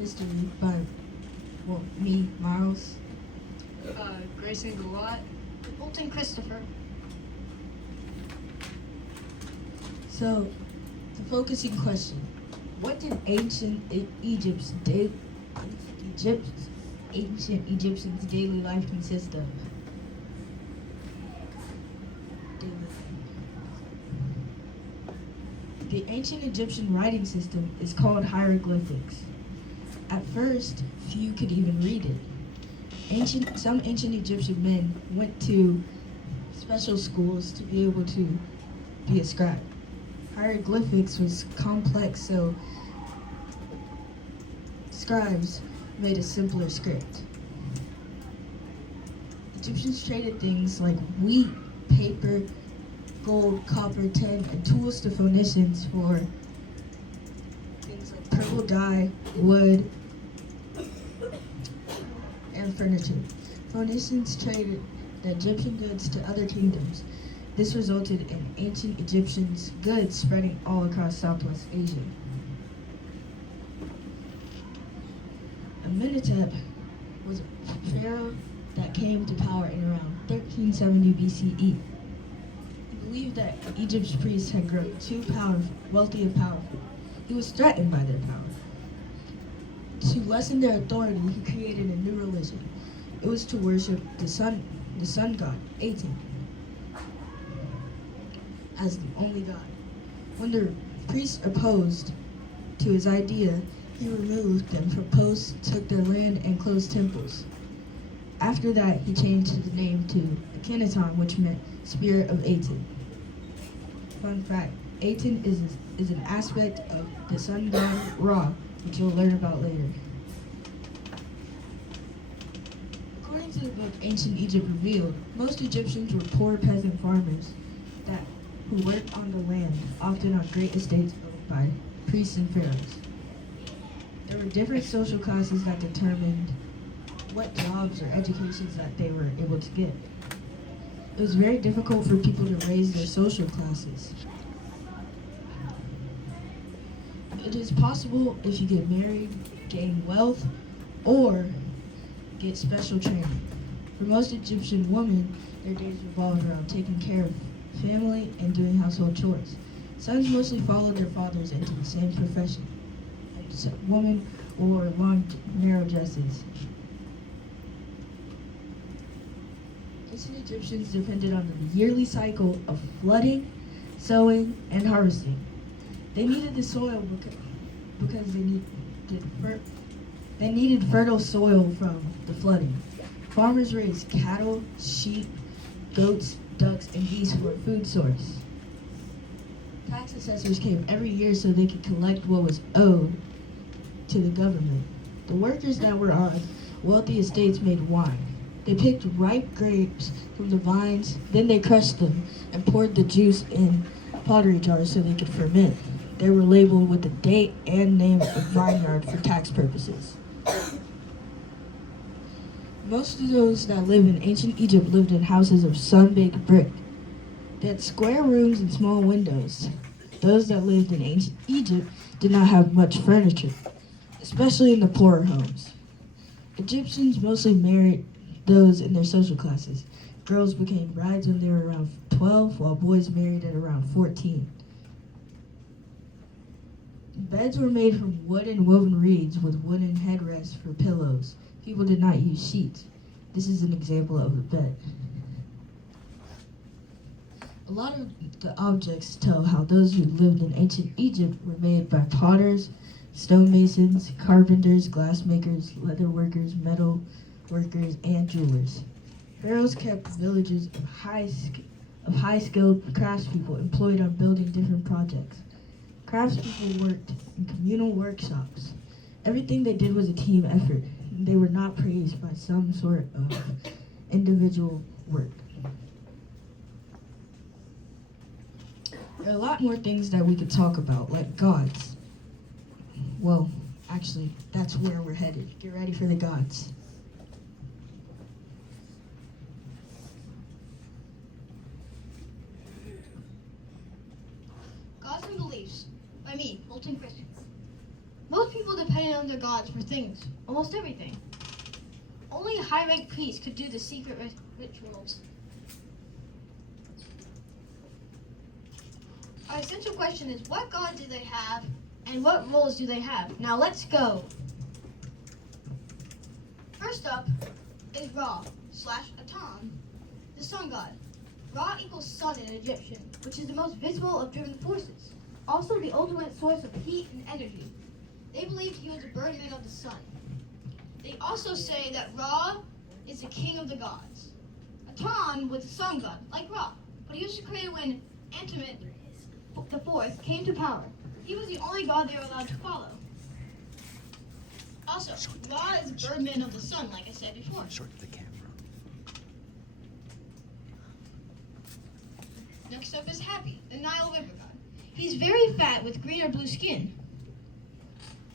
History by me, Myles. Grayson, Holton, Christopher. So, the focusing question: what did ancient Egyptians' daily life consist of? The ancient Egyptian writing system is called hieroglyphics. At first, few could even read it. Some ancient Egyptian men went to special schools to be able to be a scribe. Hieroglyphics was complex, so scribes made a simpler script. Egyptians traded things like wheat, paper, gold, copper, tin, and tools to Phoenicians for things like purple dye, wood, and furniture. Phoenicians traded the Egyptian goods to other kingdoms. This resulted in ancient Egyptians' goods spreading all across Southwest Asia. Amenhotep was a pharaoh that came to power in around 1370 BCE. He believed that Egypt's priests had grown too wealthy and powerful. He was threatened by their power. To lessen their authority, he created a new religion. It was to worship the sun god, Aten, as the only god. When the priests opposed to his idea, he removed them from posts, took their land, and closed temples. After that, he changed the name to Akhenaton, which meant spirit of Aten. Fun fact, Aten is an aspect of the sun god Ra, which you'll learn about later. According to the book Ancient Egypt Revealed, most Egyptians were poor peasant farmers who worked on the land, often on great estates owned by priests and pharaohs. There were different social classes that determined what jobs or educations that they were able to get. It was very difficult for people to raise their social classes. It is possible if you get married, gain wealth, or get special training. For most Egyptian women, their days revolved around taking care of family and doing household chores. Sons mostly followed their fathers into the same profession. Women wore long, narrow dresses. Ancient Egyptians depended on the yearly cycle of flooding, sowing, and harvesting. They needed the soil because they needed fertile soil from the flooding. Farmers raised cattle, sheep, goats, ducks, and geese for a food source. Tax assessors came every year so they could collect what was owed to the government. The workers that were on wealthy estates made wine. They picked ripe grapes from the vines, then they crushed them and poured the juice in pottery jars so they could ferment. They were labeled with the date and name of the vineyard for tax purposes. Most of those that lived in ancient Egypt lived in houses of sun-baked brick. They had square rooms and small windows. Those that lived in ancient Egypt did not have much furniture, especially in the poorer homes. Egyptians mostly married those in their social classes. Girls became brides when they were around 12, while boys married at around 14. Beds were made from wood and woven reeds with wooden headrests for pillows. People did not use sheets. This is an example of a bed. A lot of the objects tell how those who lived in ancient Egypt were made by potters, stonemasons, carpenters, glassmakers, leather workers, metal workers, and jewelers. Pharaohs kept villages of high-skilled craftspeople employed on building different projects. Craftspeople worked in communal workshops. Everything they did was a team effort. They were not praised by some sort of individual work. There are a lot more things that we could talk about, like gods. Well, actually, that's where we're headed. Get ready for the gods. Gods and Beliefs by me, Holton, Christopher. Most people depended on their gods for things, almost everything. Only high-ranked priests could do the secret rituals. Our essential question is, what god do they have, and what roles do they have? Now let's go. First up is Ra/Aton, the sun god. Ra equals sun in Egyptian, which is the most visible of driven forces, also the ultimate source of heat and energy. They believed he was a birdman of the sun. They also say that Ra is the king of the gods. Aton was a sun god, like Ra, but he was created when Antimit the Fourth came to power. He was the only god they were allowed to follow. Also, Ra is the birdman of the sun, like I said before. Short the camera. Next up is Happy, the Nile River god. He's very fat with green or blue skin.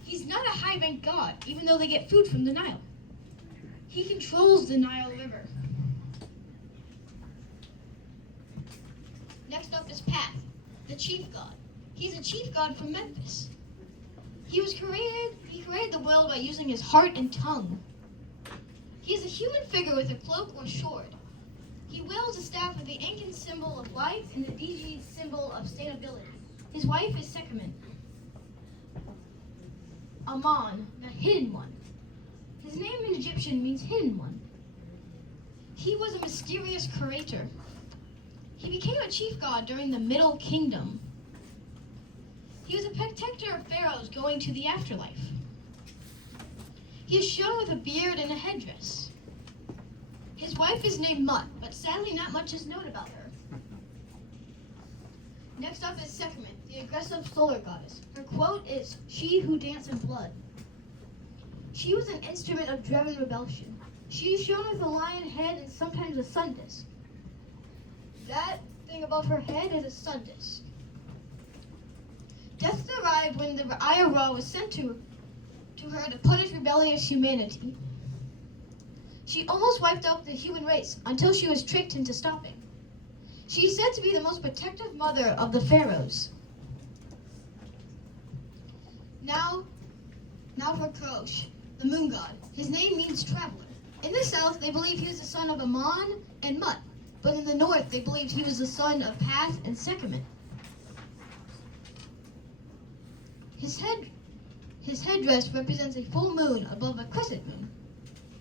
He's not a high-ranked god, even though they get food from the Nile. He controls the Nile River. Next up is Path, the chief god. He's a chief god from Memphis. He created the world by using his heart and tongue. He is a human figure with a cloak or sword. He wields a staff with the Incan symbol of life and the DG symbol of sustainability. His wife is Sekhmet. Amon, the hidden one. His name in Egyptian means hidden one. He was a mysterious creator. He became a chief god during the Middle Kingdom. He was a protector of pharaohs going to the afterlife. He is shown with a beard and a headdress. His wife is named Mut, but sadly not much is known about her. Next up is Sekhmet, the aggressive solar goddess. Her quote is, "She who danced in blood." She was an instrument of driven rebellion. She is shown with a lion head and sometimes a sun disk. That thing above her head is a sun disk. Death arrived when the Eye of Ra was sent to her to punish rebellious humanity. She almost wiped out the human race until she was tricked into stopping. She is said to be the most protective mother of the pharaohs. Now for Krosh, the moon god. His name means traveler. In the south, they believe he was the son of Amon and Mut, but in the north, they believed he was the son of Path and Sekhmet. His headdress represents a full moon above a crescent moon.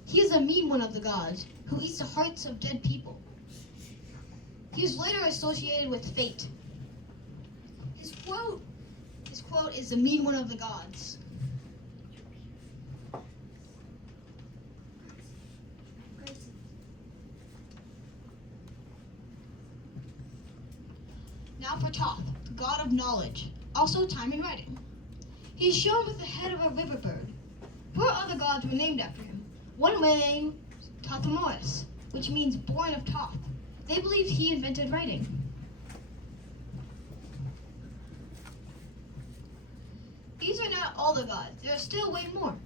He is a mean one of the gods, who eats the hearts of dead people. He is later associated with fate. His quote is the mean one of the gods. Grayson. Now for Thoth, the god of knowledge, also time and writing. He is shown with the head of a river bird. 4 other gods were named after him. One was named Thothmoris, which means born of Thoth. They believed he invented writing. These are not all the gods. There are still way more.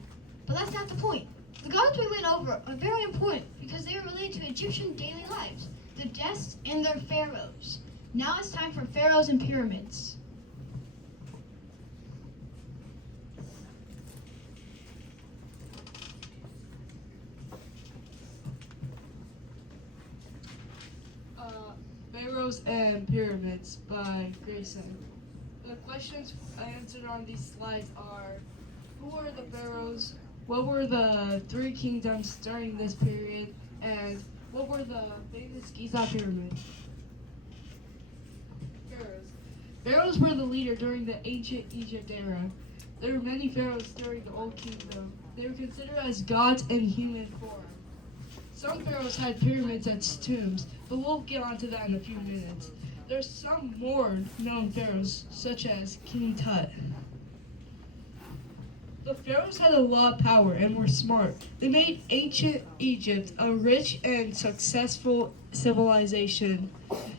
But that's not the point. The gods we went over are very important because they are related to Egyptian daily lives, their deaths, and their pharaohs. Now it's time for pharaohs and pyramids. Pharaohs and Pyramids by Grayson. The questions answered on these slides are: who were the pharaohs? What were the 3 kingdoms during this period? And what were the famous Giza pyramids? Pharaohs. Pharaohs were the leader during the ancient Egypt era. There were many pharaohs during the Old Kingdom. They were considered as gods in human form. Some pharaohs had pyramids as tombs, but we'll get onto that in a few minutes. There's some more known pharaohs, such as King Tut. The pharaohs had a lot of power and were smart. They made ancient Egypt a rich and successful civilization.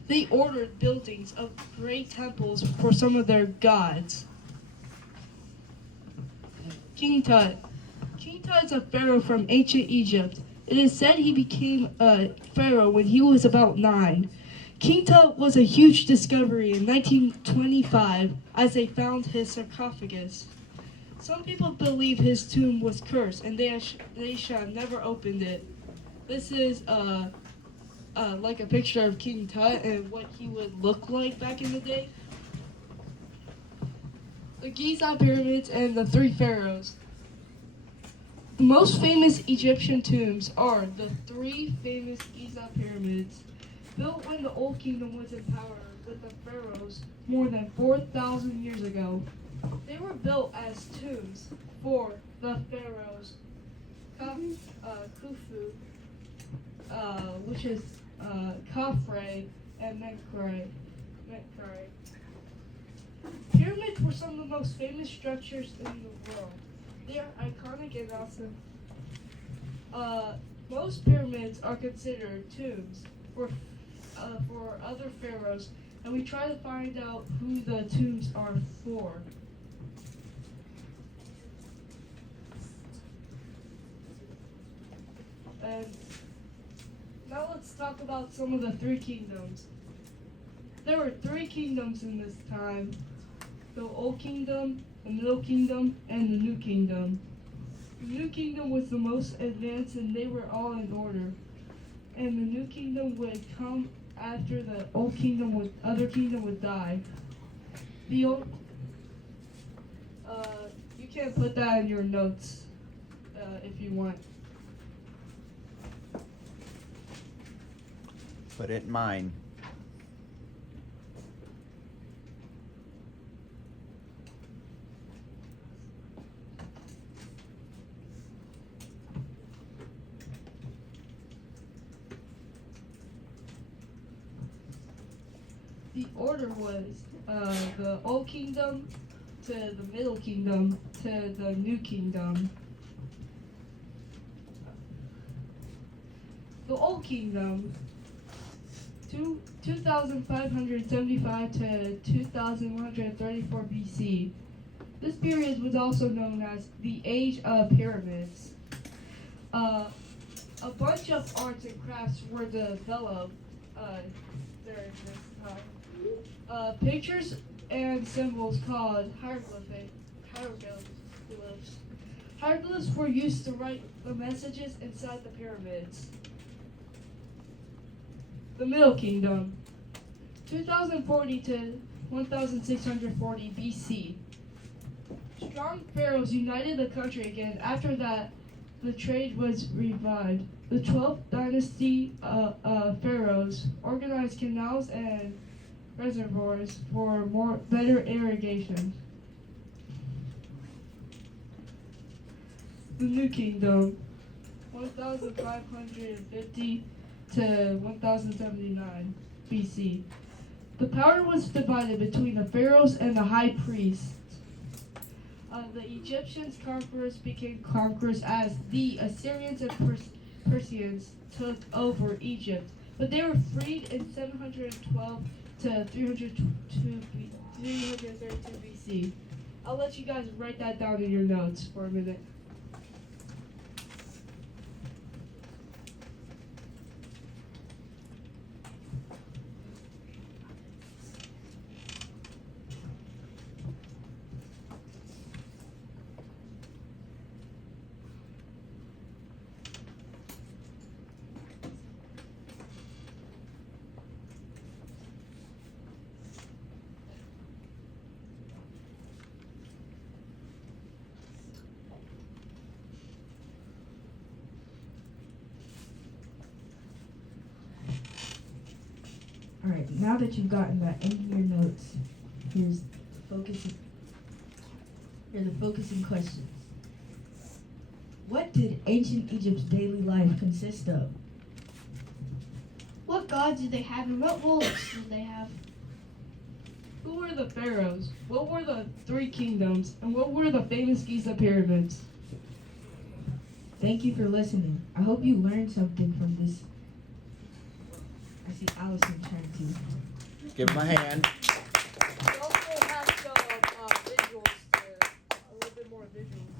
They ordered buildings of great temples for some of their gods. King Tut. King Tut is a pharaoh from ancient Egypt. It is said he became a pharaoh when he was about 9. King Tut was a huge discovery in 1925 as they found his sarcophagus. Some people believe his tomb was cursed and they shall never opened it. This is like a picture of King Tut and what he would look like back in the day. The Giza pyramids and the three pharaohs. The most famous Egyptian tombs are the three famous Giza pyramids, built when the Old Kingdom was in power with the pharaohs more than 4,000 years ago. They were built as tombs for the pharaohs Khufu, which is Khafre and Menkaure. Pyramids were some of the most famous structures in the world. They are iconic and awesome. Most pyramids are considered tombs for other pharaohs, and we try to find out who the tombs are for. And now let's talk about some of the three kingdoms. There were three kingdoms in this time: the Old Kingdom, the Middle Kingdom, and the New Kingdom. The New Kingdom was the most advanced and they were all in order. And the New Kingdom would come after the Old Kingdom other kingdom would die. The old, you can put that in your notes if you want. Put it in mine. The order was the Old Kingdom to the Middle Kingdom to the New Kingdom. The Old Kingdom, 2575 to 2134 BC. This period was also known as the Age of Pyramids. A bunch of arts and crafts were developed during this time. Pictures and symbols called hieroglyphs. Hieroglyphs were used to write the messages inside the pyramids. The Middle Kingdom, 2040 to 1640 BC. Strong pharaohs united the country again. After that, the trade was revived. The 12th dynasty pharaohs organized canals and reservoirs for better irrigation. The New Kingdom, 1550 to 1079 BC. The power was divided between the pharaohs and the high priests. The Egyptians conquerors became conquerors as the Assyrians and Persians took over Egypt, but they were freed in 712 to 332 BC. I'll let you guys write that down in your notes for a minute. All right, now that you've gotten that into your notes, here's the focusing questions. What did ancient Egypt's daily life consist of? What gods did they have and what roles did they have? Who were the pharaohs? What were the three kingdoms? And what were the famous Giza pyramids? Thank you for listening. I hope you learned something from this. I see Allison trying to. Give him a hand.